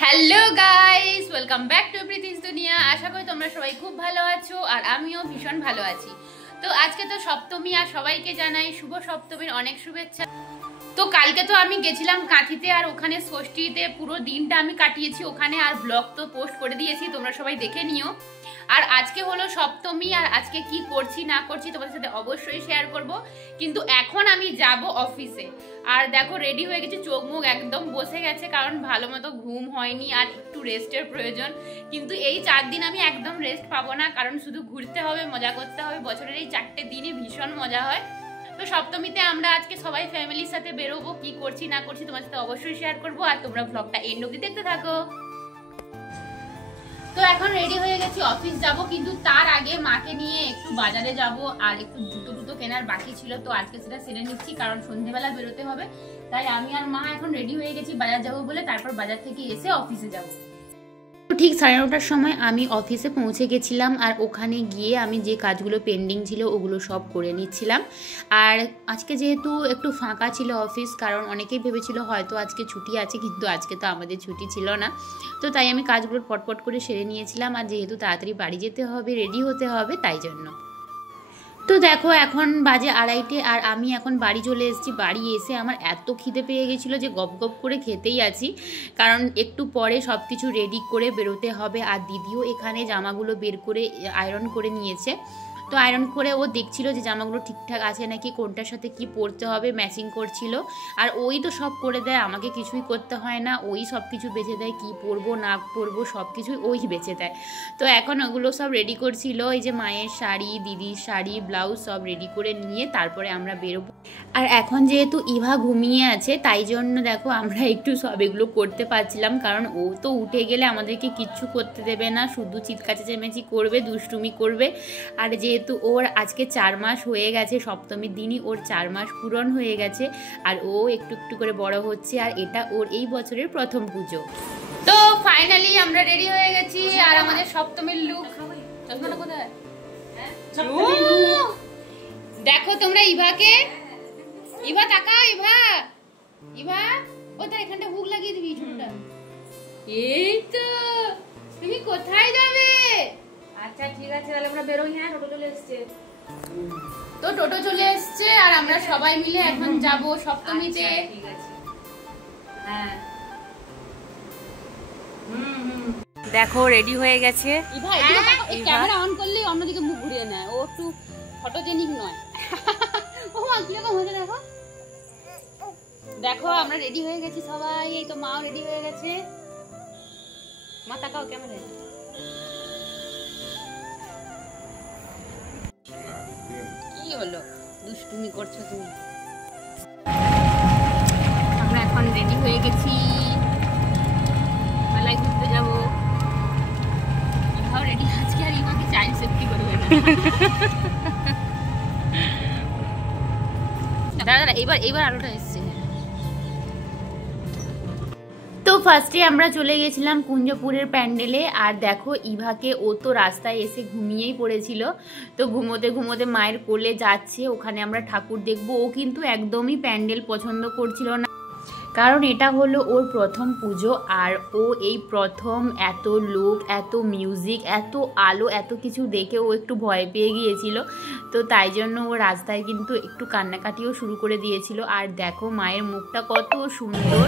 Hello guys, welcome back to Preeti's দুনিয়া। আশা করি তোমরা সবাই খুব ভালো আছো আর আমিও ভীষণ ভালো আছি। তো আজকে তো সপ্তমী আর সবাইকে জানাই শুভ সপ্তমীর অনেক শুভেচ্ছা। তো কালকে তো আমি গেছিলাম কাঁথিতে আর ওখানে ষষ্ঠীতে পুরো দিনটা আমি কাটিয়েছি ওখানে, আর ব্লগ তো পোস্ট করে দিয়েছি, তোমরা সবাই দেখে নিও। আর আজকে হলো সপ্তমী আর আজকে কি করছি না করছি তোমাদের সাথে অবশ্যই শেয়ার করব। কিন্তু এখন আমি যাব অফিসে, আর দেখো রেডি হয়ে গেছি, চোখ মুখ একদম বসে গেছে, কারণ ভালো মতো ঘুম হয়নি আর একটু রেস্টের প্রয়োজন। কিন্তু এই 4 দিন আমি একদম রেস্ট পাবো না, কারণ শুধু ঘুরতে হবে, মজা করতে হবে। বছরের এই 4টে দিনই ভীষণ মজা হয়। তো সপ্তমীতে আমরা আজকে সবাই ফ্যামিলির সাথে বেরোবো, কি করছি না করছি তোমার সাথে অবশ্যই শেয়ার করবো, আর তোমরা ব্লগটা এন্ড অবধি দেখতে থাকো। তো এখন রেডি হয়ে গেছি, অফিস যাব, কিন্তু তার আগে মাকে নিয়ে একটু বাজারে যাব, আর একটু জুতো কেনার বাকি ছিল, তো আজকে সেটা সেরে নিচ্ছি, কারণ সন্ধ্যেবেলা বেরোতে হবে। তাই আমি আর মা এখন রেডি হয়ে গেছি বাজার যাব বলে, তারপর বাজার থেকে এসে অফিসে যাব। ঠিক 9:30টার সময় আমি অফিসে পৌঁছে গেছিলাম, আর ওখানে গিয়ে আমি যে কাজগুলো পেন্ডিং ছিল ওগুলো সব করে নিচ্ছিলাম। আর আজকে যেহেতু একটু ফাঁকা ছিল অফিস, কারণ অনেকেই ভেবেছিল হয়তো আজকে ছুটি আছে, কিন্তু আজকে তো আমাদের ছুটি ছিল না। তো তাই আমি কাজগুলো পটপট করে সেরে নিয়েছিলাম, আর যেহেতু তাড়াতাড়ি বাড়ি যেতে হবে, রেডি হতে হবে, তাই জন্য। তো দেখো এখন বাজে 2:30, আর আমি এখন বাড়ি চলে এসেছি। বাড়ি এসে আমার এত খিদে পেয়ে গেছিলো যে গপ গপ করে খেতেই আছি, কারণ একটু পরে সব কিছু রেডি করে বেরোতে হবে। আর দিদিও এখানে জামাগুলো বের করে আয়রন করে নিয়েছে। তো আয়রন করে ও দেখছিল যে জামাগুলো ঠিকঠাক আছে নাকি, কোনটার সাথে কি পরতে হবে, ম্যাচিং করছিল। আর ওই তো সব করে দেয়, আমাকে কিছুই করতে হয় না, ওই সব কিছু বেছে দেয়, কি পরবো না পরবো সব কিছুই ওই বেছে দেয়। তো এখন ওগুলো সব রেডি করছিল, এই যে মায়ের শাড়ি, দিদির শাড়ি, ব্লাউজ সব রেডি করে নিয়ে তারপরে আমরা বেরোবো। আর এখন যেহেতু ইভা ঘুমিয়ে আছে, তাই জন্য দেখো আমরা একটু সব এগুলো করতে পারছিলাম, কারণ ও তো উঠে গেলে আমাদেরকে কিচ্ছু করতে দেবে না, শুধু চিৎকার চেঁচামেচি করবে, দুষ্টুমি করবে। আর যেহেতু ওর আজকে 4 মাস হয়ে গেছে, সপ্তমীর দিনই ওর 4 মাস পূরণ হয়ে গেছে, আর ও একটু একটু করে বড় হচ্ছে, আর এটা ওর এই বছরের প্রথম পুজো। তো ফাইনালি আমরা রেডি হয়ে গেছি, আর আমাদের সপ্তমীর লুক। চশমাটা কোথায়? দেখো তোমরা ইভাকে, ইভা তাকাও, ইভা ইভা ওটা এখানটা হুক লাগিয়ে দিবি ছোটটা। এই তো তুমি কোথায় যাবে? আচ্ছা ঠিক আছে, তাহলে আমরা বেরোই। হ্যাঁ, টোটো চলে এসেছে। তো টোটো চলে এসেছে, আর আমরা সবাই মিলে এখন যাব সপ্তমীতে। ঠিক আছে, হ্যাঁ। দেখো রেডি হয়ে গেছে। ইভা এদিকে তাকাও, এই ক্যামেরা অন করলে অন্যদিকে মুখ ঘুরিয়ে নেয়, ও একটু ফটোজেনিক নয়। ও মা কিরকম হয়েছে দেখো। দেখো আমরা রেডি হয়ে গেছি সবাই, এই তো মাও রেডি হয়ে গেছে। মা তাকাও ক্যামেরায়। কি হলো, দুষ্টুমি করছো তুমি? আমরা এখন রেডি হয়ে গেছি, মেলায় ঘুরতে যাবো। ইভাও রেডি, আজকে আর ইভাকে চাইল্ড সেফটি করবে না। দাঁড়া এবার আলোটা এসছে। তো ফার্স্টে আমরা চলে গেছিলাম কুঞ্জপুরের প্যান্ডেলে, আর দেখো ইভাকে, ও তো রাস্তায় এসে ঘুমিয়েই পড়েছিল। তো ঘুমোতে ঘুমোতে মায়ের কোলে যাচ্ছে, ওখানে আমরা ঠাকুর দেখবো। ও কিন্তু একদমই প্যান্ডেল পছন্দ করছিল না, কারণ এটা হলো ওর প্রথম পুজো, আর ও এই প্রথম এত লোক, এত মিউজিক, এত আলো, এত কিছু দেখে ও একটু ভয় পেয়ে গিয়েছিল। তো তাই জন্য ও রাস্তায় কিন্তু একটু কান্নাকাটিও শুরু করে দিয়েছিল। আর দেখো মায়ের মুখটা কত সুন্দর।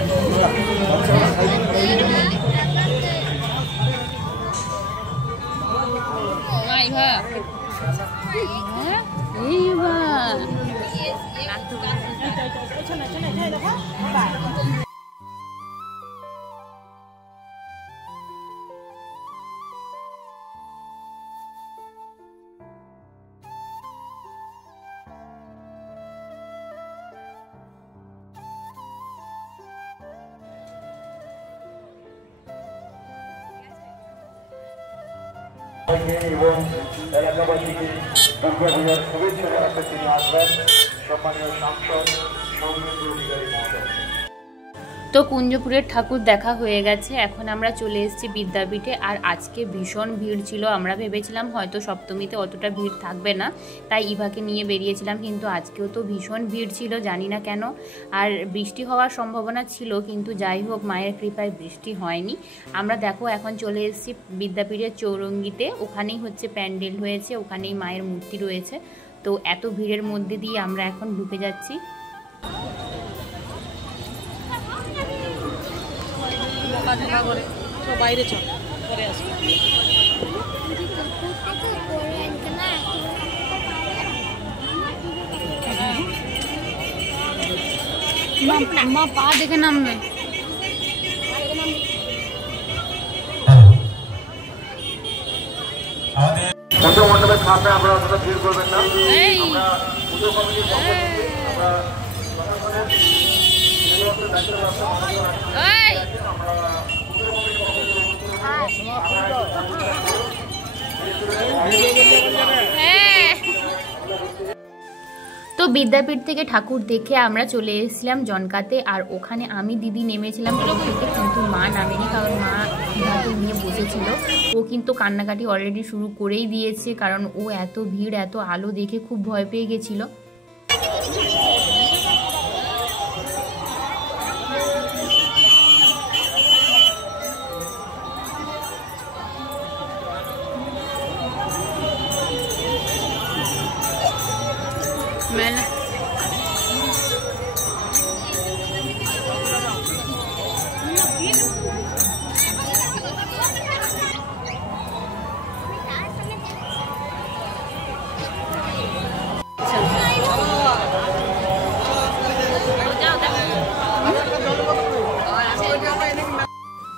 এবং এলাকাবাসীকে দুর্গাপূজার শুভেচ্ছা জানাতে তিনি আসবেন সম্মানীয় সাংসদ সৌমেন্দ্র অধিকারী মহোদয়। তো তো কুঞ্জপুরের ঠাকুর দেখা হয়ে গেছে, এখন আমরা চলে এসেছি বিদ্যাপীঠে। আর আজকে ভীষণ ভিড় ছিল, আমরা ভেবেছিলাম হয়তো সপ্তমীতে অতটা ভিড় থাকবে না, তাই ইভাকে নিয়ে বেরিয়েছিলাম, কিন্তু আজকেও তো ভীষণ ভিড় ছিল, জানি না কেন। আর বৃষ্টি হওয়ার সম্ভাবনা ছিল, কিন্তু যাই হোক মায়ের কৃপায় বৃষ্টি হয়নি। আমরা দেখো এখন চলে এসেছি বিদ্যাপীঠের চৌরঙ্গিতে, ওখানেই হচ্ছে প্যান্ডেল হয়েছে, ওখানেই মায়ের মূর্তি রয়েছে। তো এত ভিড়ের মধ্যে দিয়ে আমরা এখন ঢুকে যাচ্ছি। বাইরে চল পরে আসবো। মা পা দেখে নামবে। পুজো মণ্ডপের সামনে আমরা অতটা ভিড় করবেন না। আমরা পুজো কমিটির পক্ষ থেকে আমরা তো বিদ্যাপীঠ থেকে ঠাকুর দেখে আমরা চলে এসেছিলাম জনকাতে। আর ওখানে আমি দিদি নেমেছিলাম থেকে, কিন্তু মা নামেনি, কারণ মা ইভাকে নিয়ে বসেছিল। ও কিন্তু কান্নাকাটি অলরেডি শুরু করেই দিয়েছে, কারণ ও এত ভিড় এত আলো দেখে খুব ভয় পেয়ে গেছিল।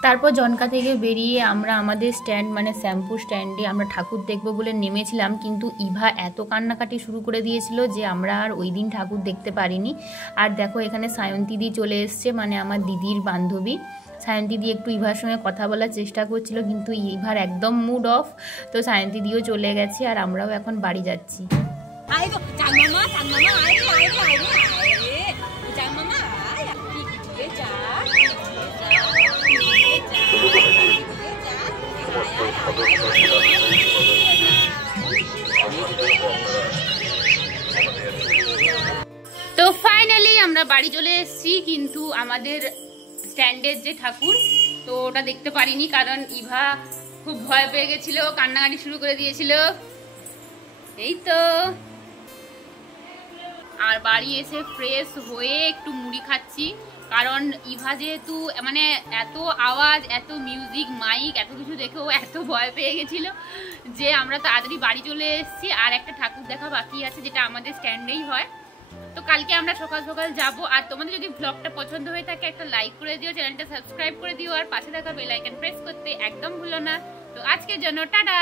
তারপর জনকা থেকে বেরিয়ে আমরা আমাদের স্ট্যান্ড মানে শ্যাম্পু স্ট্যান্ডে আমরা ঠাকুর দেখবো বলে নেমেছিলাম, কিন্তু ইভা এত কান্নাকাটি শুরু করে দিয়েছিল যে আমরা আর ওই দিন ঠাকুর দেখতে পারিনি। আর দেখো এখানে সায়ন্তীদি চলে এসছে, মানে আমার দিদির বান্ধবী। সায়ন্তীদি একটু ইভার সঙ্গে কথা বলার চেষ্টা করছিল, কিন্তু ইভার একদম মুড অফ। তো সায়ন্তীদিও চলে গেছে আর আমরাও এখন বাড়ি যাচ্ছি। তো ফাইনালি আমরা বাড়ি চলে এসেছি, কিন্তু আমাদের স্ট্যান্ডের যে ঠাকুর তো ওটা দেখতে পারিনি, কারণ ইভা খুব ভয় পেয়ে গেছিল, কান্নাকাটি শুরু করে দিয়েছিল। এই তো আর বাড়ি এসে ফ্রেশ হয়ে একটু মুড়ি খাচ্ছি, কারণ ইভা যেহেতু মানে এত আওয়াজ এত মিউজিক মাইক এত কিছু দেখেও এত ভয় পেয়ে গেছিল যে আমরা তাড়াতাড়ি বাড়ি চলে এসেছি। আর একটা ঠাকুর দেখা বাকি আছে, যেটা আমাদের স্ট্যান্ডেই হয়। তো কালকে আমরা সকাল সকাল যাব। আর তোমাদের যদি ব্লগটা পছন্দ হয়ে থাকে একটা লাইক করে দিও, চ্যানেলটা সাবস্ক্রাইব করে দিও, আর পাশে থাকা বেল আইকন প্রেস করতে একদম ভুলো না। তো আজকের জন্য টাটা।